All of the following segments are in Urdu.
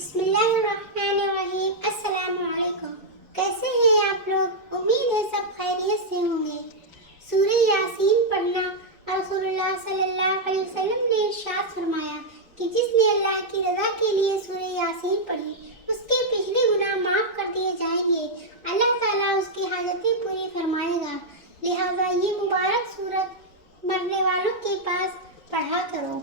بسم اللہ الرحمن الرحیم۔ السلام علیکم، کیسے ہیں آپ لوگ؟ امید ہے سب خیریت سے ہوں گے۔ سورہ یاسین پڑھنا رسول اللہ صلی اللہ علیہ وسلم نے ارشاد فرمایا کہ جس نے اللہ کی رضا کے لیے سورہ یاسین پڑھی اس کے پچھلے گناہ معاف کر دیے جائیں گے۔ اللہ تعالیٰ اس کی حاجتیں پوری فرمائے گا، لہذا یہ مبارک سورت مرنے والوں کے پاس پڑھا کرو۔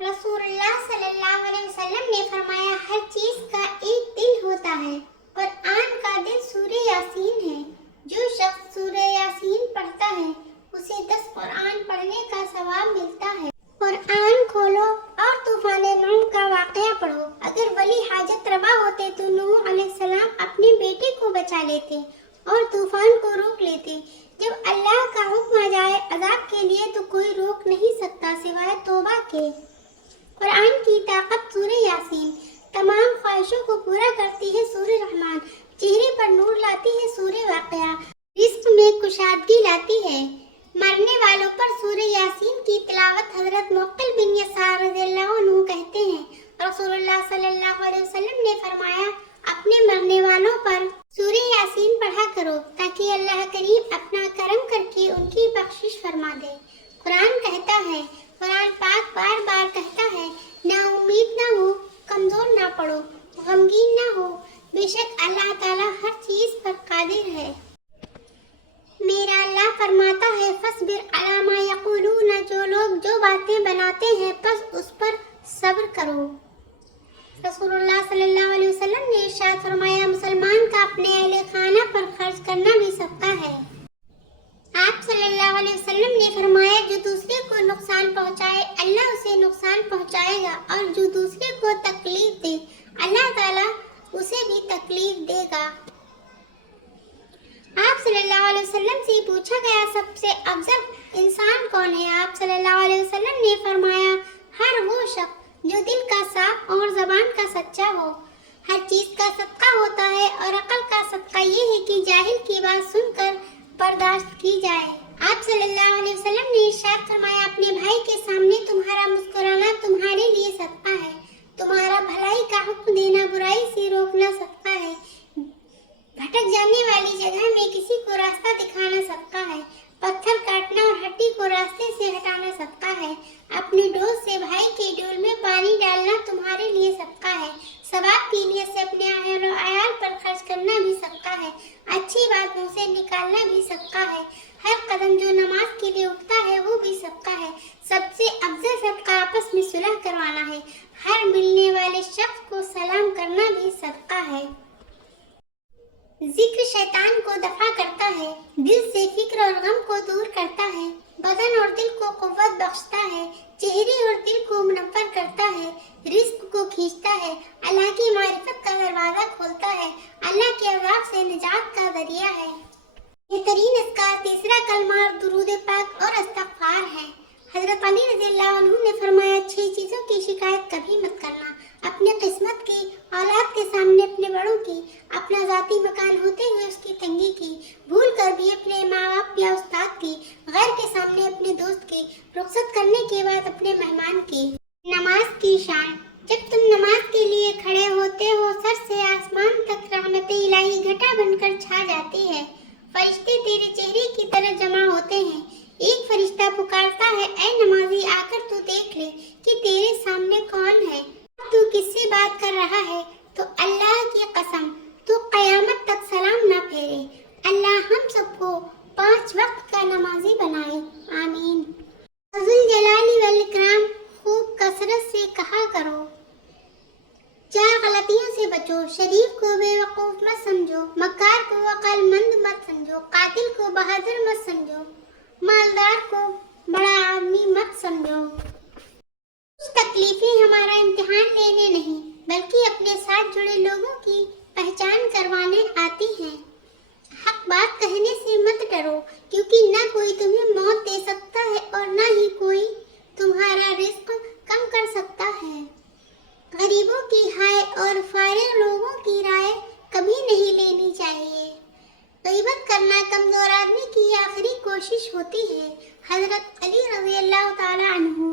رسول اللہ صلی اللہ علیہ وسلم نے فرمایا ہر چیز کا ایک دل ہوتا ہے، قرآن کا دل سورہ یاسین ہے۔ جو شخص سورہ یاسین پڑھتا ہے اسے 10 قرآن پڑھنے کا ثواب ملتا ہے۔ قرآن کھولو اور طوفان نوح کا واقعہ پڑھو۔ اگر ولی حاجت روا ہوتے تو نوح علیہ السلام اپنے بیٹے کو بچا لیتے اور طوفان کو روک لیتے۔ جب اللہ کا حکم آ جائے عذاب کے لیے تو کوئی روک نہیں سکتا سوائے توبہ کے۔ قرآن کی طاقت سورہ یاسین تمام خواہشوں کو پورا کرتی ہے۔ سورہ رحمان چہرے پر نور لاتی ہے۔ سورہ واقعہ رزق میں کشادگی لاتی ہے۔ مرنے والوں پر سورہ یاسین کی تلاوت حضرت موقل بن یسار رضی اللہ عنہ کہتے ہیں رسول اللہ صلی اللہ علیہ وسلم نے فرمایا اپنے مرنے والوں پر سورہ یاسین پڑھا کرو تاکہ اللہ کریم اپنا کرم کر کے ان کی بخشش فرما دے۔ قرآن کہتا ہے، قرآن پاک بار بار کہتا ہے، نا امید نہ ہو، کمزور نہ پڑو، غمگین نہ ہو، بے شک اللہ تعالیٰ ہر چیز پر قادر ہے۔ میرا اللہ فرماتا ہے فاصبر علی ما یقولون، جو لوگ جو باتیں بناتے ہیں بس اس پر صبر کرو۔ رسول اللہ صلی اللہ علیہ وسلم نے ارشاد فرمایا مسلمان کا اپنے اہل خانہ پر خرچ کرنا بھی صدقہ ہے۔ آپ صلی اللہ علیہ وسلم نے فرمایا جو دوسرے کو نقصان پہنچائے اللہ اسے نقصان پہنچائے گا، اور جو دوسرے کو تکلیف دے اللہ تعالیٰ اسے بھی تکلیف دے گا۔ آپ صلی اللہ علیہ وسلم سے پوچھا گیا سب سے افضل انسان کون ہے؟ آپ صلی اللہ علیہ وسلم نے فرمایا ہر وہ شخص جو دل کا صاف اور زبان کا سچا ہو۔ ہر چیز کا صدقہ ہوتا ہے اور عقل کا صدقہ یہ ہے کہ جاہل کی بات سن کر برداشت کی جائے۔ آپ صلی اللہ علیہ وسلم نے ارشاد فرمایا اپنے بھائی کے سامنے تمہارا مسکرانا تمہارے لیے صدقہ ہے، تمہارا بھلائی کا حکم دینا برائی سے روکنا صدقہ ہے، بھٹک جانے والی جگہ میں کسی کو راستہ دکھانا صدقہ ہے، پتھر کاٹنا اور ہڈی کو راستے سے ہٹانا صدقہ ہے، اپنے ڈول سے بھائی کے ڈول میں پانی ڈالنا تمہارے لیے صدقہ ہے، ثواب کی نیت سے اپنے اہل و عیال پر خرچ کرنا بھی صدقہ ہے، اچھی بات منہ سے نکالنا بھی صدقہ ہے، ہر قدم جو نماز کے لیے اٹھتا ہے وہ بھی صدقہ ہے، سب سے افضل صدقہ آپس میں صلح کروانا ہے، ہر ملنے والے شخص کو سلام کرنا بھی صدقہ ہے۔ ذکر شیطان کو دفع کرتا ہے، دل سے فکر اور غم کو دور کرتا ہے، بدن اور دل کو قوت بخشتا ہے، چہرے اور دل کو منور کرتا ہے، رزق کو کھینچتا ہے، اللہ کی معرفت کا دروازہ کھولتا ہے، اللہ کے عذاب سے نجات کا ذریعہ ہے۔ بہترین اذکار تیسرا کلمہ اور درود پاک اور استغفار ہے۔ حضرت علی رضی اللہ عنہ نے فرمایا 6 چیزوں کی شکایت کبھی مت کرنا، اپنے قسمت کی، اولاد کے سامنے اپنے بڑوں کی، اپنا ذاتی مکان ہوتے ہوئے اس کی تنگی کی، بھول کر بھی اپنے ماں باپ یا استاد کی، غیر کے سامنے اپنے دوست کی، رخصت کرنے کے بعد اپنے مہمان کی۔ نماز کی شان، جب تم نماز کے لیے کھڑے ہوتے ہو سر سے آسمان تک رحمت الہی گھٹا بن کر چھا جاتی ہے، فرشتے تیرے چہرے کی طرف جمع ہوتے ہیں، ایک فرشتہ پکارتا ہے اے نمازی آ کر تو دیکھ لے کہ تیرے سامنے کون ہے، تو کس سے بات کر رہا ہے، تو اللہ کی قسم تو قیامت تک سلام نہ پھیرے۔ اللہ ہم سب کو 5 وقت کا نمازی بنائے، آمین۔ ذوالجلال والاکرام خوب کثرت سے کہا کرو۔ 4 غلطیوں سے بچو، شریف کو بے وقوف مت سمجھو، مکار کو عقل مند مت سمجھو، قاتل کو بہادر مت سمجھو، مالدار کو بڑا آدمی مت سمجھو۔ کچھ تکلیفیں ہمارا امتحان لینے نہیں بلکہ اپنے ساتھ جڑے لوگوں کی پہچان کروانے آتی ہیں۔ حق بات کہنے سے مت ڈرو کیونکہ نہ کوئی تمہیں موت دے سکتا ہے اور نہ ہی کوئی تمہارا رزق کم کر سکتا ہے۔ غریبوں کی ہائے اور فارغ لوگوں کی رائے کبھی نہیں لینی چاہیے۔ غیبت کرنا کمزور آدمی کی آخری کوشش ہوتی ہے۔ حضرت علی رضی اللہ تعالی عنہ۔